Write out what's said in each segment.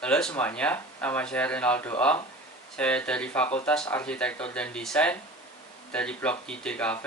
Halo semuanya, nama saya Renaldo Ong. Saya dari Fakultas Arsitektur dan Desain dari blog di DKV,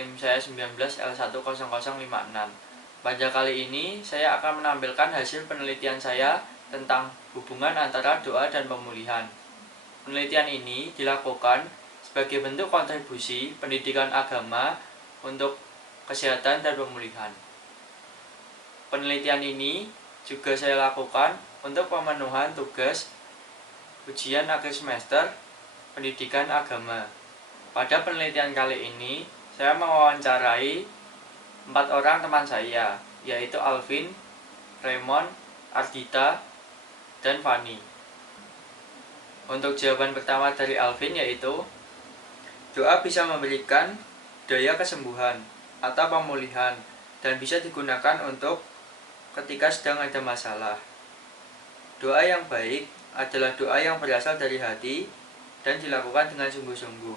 NIM saya 19L10056. Pada kali ini, saya akan menampilkan hasil penelitian saya tentang hubungan antara doa dan pemulihan. Penelitian ini dilakukan sebagai bentuk kontribusi pendidikan agama untuk kesehatan dan pemulihan. Penelitian ini juga saya lakukan untuk pemenuhan tugas ujian akhir semester pendidikan agama. Pada penelitian kali ini, saya mewawancarai 4 orang teman saya, yaitu Alvin, Raymond, Ardita, dan Fanny. Untuk jawaban pertama dari Alvin yaitu, doa bisa memberikan daya kesembuhan atau pemulihan dan bisa digunakan untuk ketika sedang ada masalah. Doa yang baik adalah doa yang berasal dari hati dan dilakukan dengan sungguh-sungguh.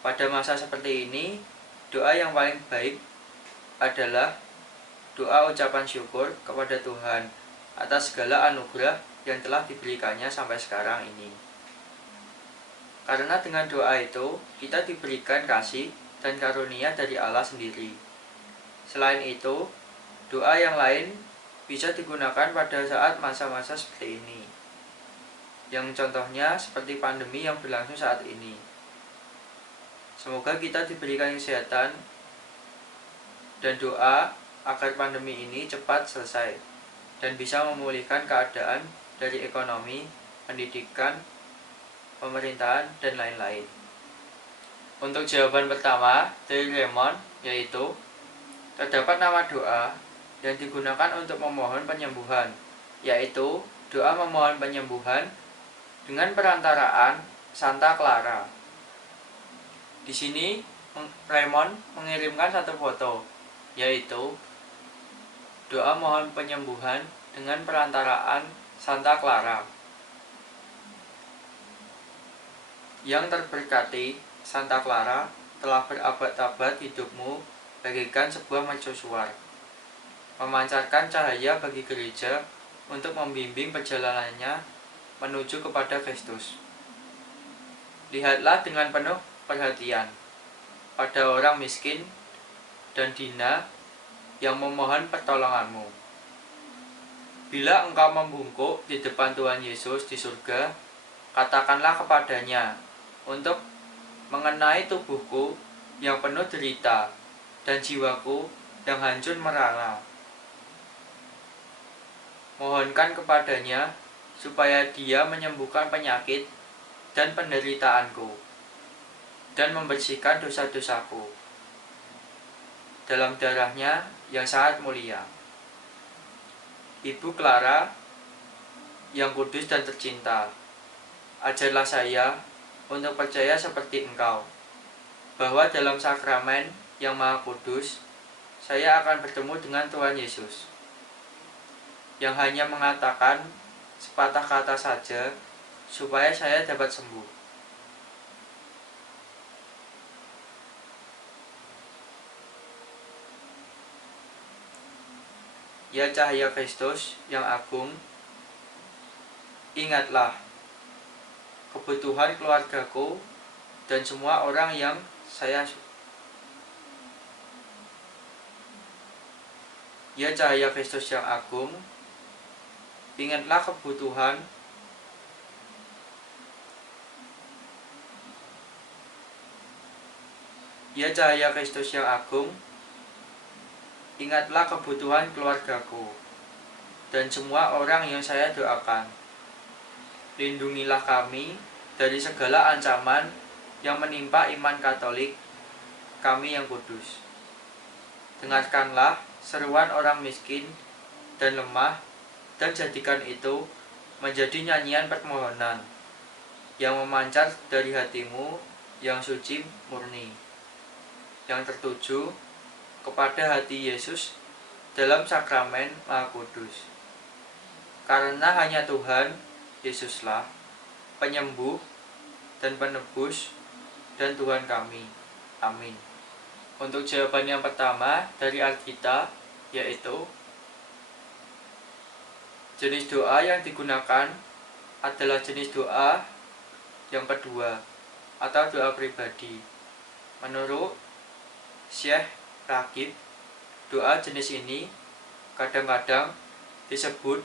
Pada masa seperti ini, doa yang paling baik adalah doa ucapan syukur kepada Tuhan atas segala anugerah yang telah diberikannya sampai sekarang ini. Karena dengan doa itu, kita diberikan kasih dan karunia dari Allah sendiri. Selain itu, doa yang lain bisa digunakan pada saat masa-masa seperti ini, yang contohnya seperti pandemi yang berlangsung saat ini. Semoga kita diberikan kesehatan dan doa agar pandemi ini cepat selesai dan bisa memulihkan keadaan dari ekonomi, pendidikan, pemerintahan, dan lain-lain. Untuk jawaban pertama dari Raymond yaitu, terdapat nama doa yang digunakan untuk memohon penyembuhan, yaitu doa memohon penyembuhan dengan perantaraan Santa Clara. Di sini Raymond mengirimkan satu foto, yaitu doa mohon penyembuhan dengan perantaraan Santa Clara. Yang terberkati Santa Clara, telah berabad-abad hidupmu bagaikan sebuah mercusuar, memancarkan cahaya bagi gereja untuk membimbing perjalanannya menuju kepada Kristus. Lihatlah dengan penuh perhatian pada orang miskin dan Dina yang memohon pertolonganmu. Bila engkau membungkuk di depan Tuhan Yesus di surga, katakanlah kepadanya untuk mengenai tubuhku yang penuh derita dan jiwaku yang hancur merana. Mohonkan kepadanya supaya dia menyembuhkan penyakit dan penderitaanku dan membersihkan dosa-dosaku dalam darahnya yang sangat mulia. Ibu Clara yang kudus dan tercinta, ajarlah saya untuk percaya seperti engkau, bahwa dalam sakramen yang maha kudus, saya akan bertemu dengan Tuhan Yesus, yang hanya mengatakan sepatah kata saja supaya saya dapat sembuh. Ya cahaya Kristus yang agung, ingatlah kebutuhan keluargaku dan semua orang yang saya Ya cahaya Kristus yang agung, ingatlah kebutuhan Ya cahaya Kristus yang agung, ingatlah kebutuhan keluargaku dan semua orang yang saya doakan. Lindungilah kami dari segala ancaman yang menimpa iman Katolik kami yang kudus. Dengarkanlah seruan orang miskin dan lemah dan jadikan itu menjadi nyanyian permohonan yang memancar dari hatimu yang suci murni, yang tertuju kepada hati Yesus dalam sakramen Maha Kudus. Karena hanya Tuhan Yesuslah penyembuh dan penebus dan Tuhan kami. Amin. Untuk jawaban yang pertama dari Alkita yaitu, Jenis doa yang digunakan adalah jenis doa yang kedua atau doa pribadi. Menurut Syekh Ragib, doa jenis ini kadang-kadang disebut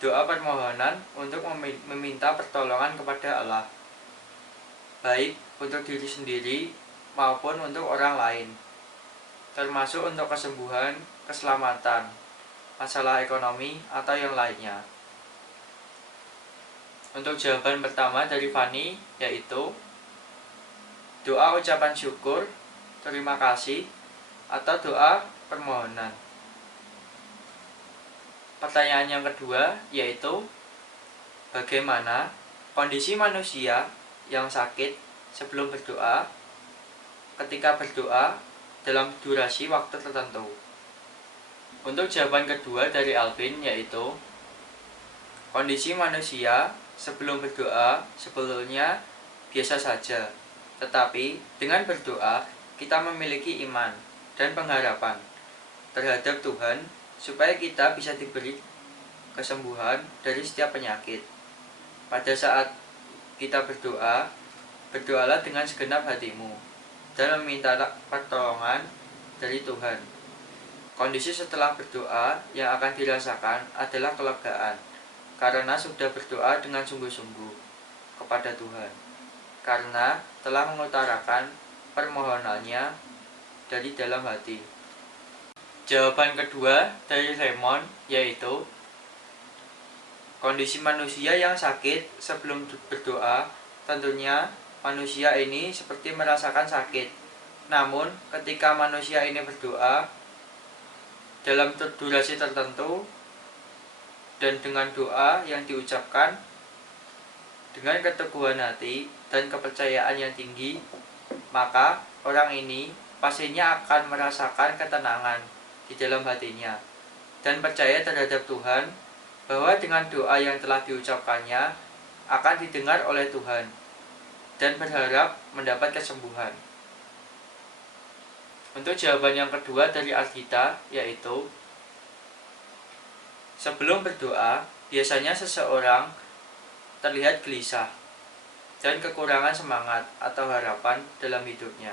doa permohonan untuk meminta pertolongan kepada Allah, baik untuk diri sendiri maupun untuk orang lain, termasuk untuk kesembuhan, keselamatan, masalah ekonomi, atau yang lainnya. Untuk jawaban pertama dari Fani, yaitu doa ucapan syukur, terima kasih, atau doa permohonan. Pertanyaan yang kedua yaitu bagaimana kondisi manusia yang sakit sebelum berdoa ketika berdoa dalam durasi waktu tertentu. Untuk jawaban kedua dari Alvin yaitu kondisi manusia sebelum berdoa sebetulnya biasa saja, tetapi dengan berdoa kita memiliki iman dan pengharapan terhadap Tuhan supaya kita bisa diberi kesembuhan dari setiap penyakit. Pada saat kita berdoa, berdoalah dengan segenap hatimu dan meminta pertolongan dari Tuhan. Kondisi setelah berdoa yang akan dirasakan adalah kelegaan, karena sudah berdoa dengan sungguh-sungguh kepada Tuhan, karena telah mengutarakan permohonannya dari dalam hati. Jawaban kedua dari Raymond yaitu kondisi manusia yang sakit sebelum berdoa, tentunya manusia ini seperti merasakan sakit. Namun ketika manusia ini berdoa dalam durasi tertentu dan dengan doa yang diucapkan dengan keteguhan hati dan kepercayaan yang tinggi, maka orang ini pastinya akan merasakan ketenangan di dalam hatinya dan percaya terhadap Tuhan bahwa dengan doa yang telah diucapkannya akan didengar oleh Tuhan dan berharap mendapat kesembuhan. Untuk jawaban yang kedua dari Algita yaitu sebelum berdoa biasanya seseorang terlihat gelisah dan kekurangan semangat atau harapan dalam hidupnya.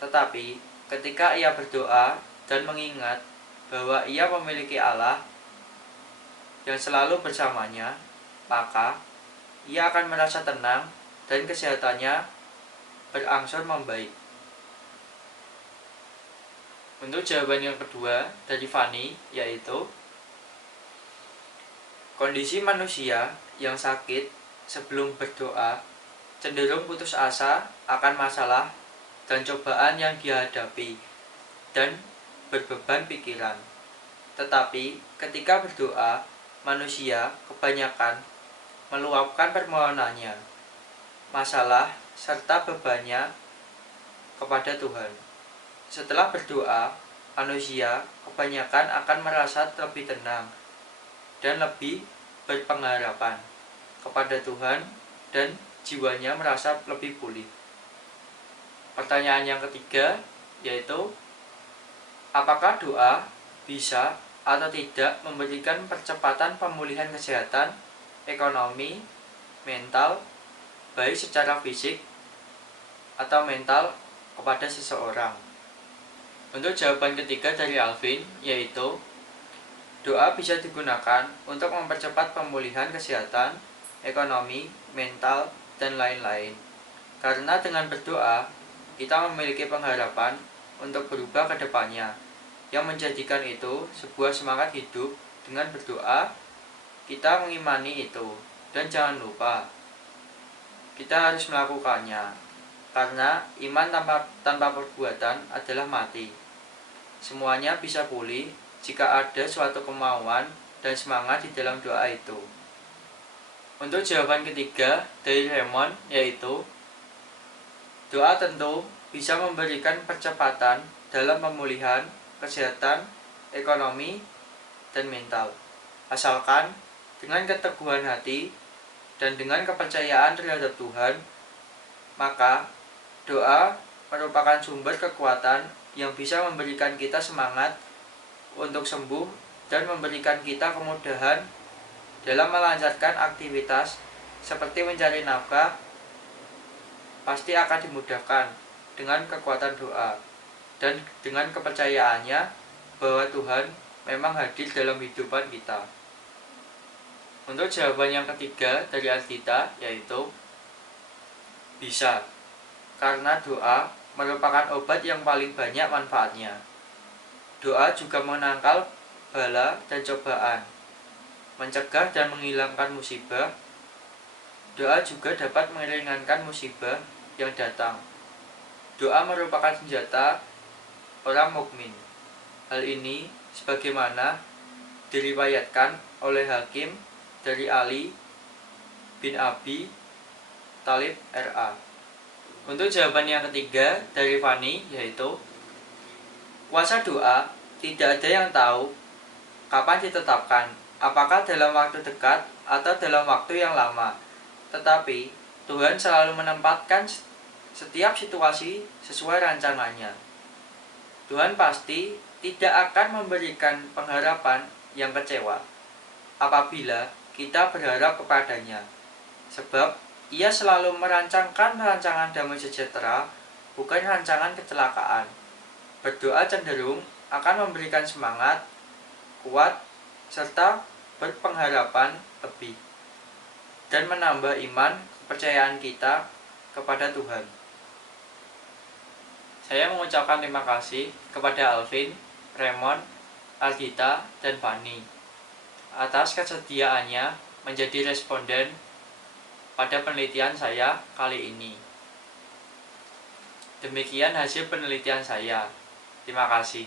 Tetapi ketika ia berdoa dan mengingat bahwa ia memiliki Allah yang selalu bersamanya, maka ia akan merasa tenang dan kesehatannya berangsur membaik. Untuk jawaban yang kedua dari Fani yaitu kondisi manusia yang sakit sebelum berdoa cenderung putus asa akan masalah dan cobaan yang dihadapi dan berbeban pikiran. Tetapi ketika berdoa, manusia kebanyakan meluapkan permohonannya, masalah serta bebannya kepada Tuhan. Setelah berdoa, manusia kebanyakan akan merasa lebih tenang dan lebih berpengharapan kepada Tuhan dan jiwanya merasa lebih pulih. Pertanyaan yang ketiga yaitu apakah doa bisa atau tidak memberikan percepatan pemulihan kesehatan, ekonomi, mental, baik secara fisik atau mental kepada seseorang? Untuk jawaban ketiga dari Alvin yaitu doa bisa digunakan untuk mempercepat pemulihan kesehatan, ekonomi, mental, dan lain-lain. Karena dengan berdoa, kita memiliki pengharapan untuk berubah ke depannya, yang menjadikan itu sebuah semangat hidup. Dengan berdoa, kita mengimani itu, dan jangan lupa, kita harus melakukannya, karena iman tanpa perbuatan adalah mati. Semuanya bisa pulih jika ada suatu kemauan dan semangat di dalam doa itu. Untuk jawaban ketiga dari Raymond yaitu doa tentu bisa memberikan percepatan dalam pemulihan kesehatan, ekonomi, dan mental, asalkan dengan keteguhan hati dan dengan kepercayaan terhadap Tuhan. Maka doa merupakan sumber kekuatan yang bisa memberikan kita semangat untuk sembuh dan memberikan kita kemudahan Dalam melancarkan aktivitas seperti mencari nafkah, pasti akan dimudahkan dengan kekuatan doa dan dengan kepercayaannya bahwa Tuhan memang hadir dalam kehidupan kita. Untuk jawaban yang ketiga dari Alkita yaitu bisa, karena doa merupakan obat yang paling banyak manfaatnya. Doa juga menangkal bala dan cobaan, mencegah dan menghilangkan musibah. Doa juga dapat meringankan musibah yang datang. Doa merupakan senjata orang mukmin. Hal ini sebagaimana diriwayatkan oleh Hakim dari Ali bin Abi Thalib RA. Untuk jawaban yang ketiga dari Fani yaitu kuasa doa tidak ada yang tahu kapan ditetapkan, apakah dalam waktu dekat atau dalam waktu yang lama. Tetapi Tuhan selalu menempatkan setiap situasi sesuai rancangannya. Tuhan pasti tidak akan memberikan pengharapan yang kecewa apabila kita berharap kepadanya, sebab Ia selalu merancangkan rancangan damai sejahtera, bukan rancangan kecelakaan. Berdoa cenderung akan memberikan semangat, kuat, serta berpengharapan lebih, dan menambah iman kepercayaan kita kepada Tuhan. Saya mengucapkan terima kasih kepada Alvin, Raymond, Algita, dan Fani atas kesediaannya menjadi responden pada penelitian saya kali ini. Demikian hasil penelitian saya. Terima kasih.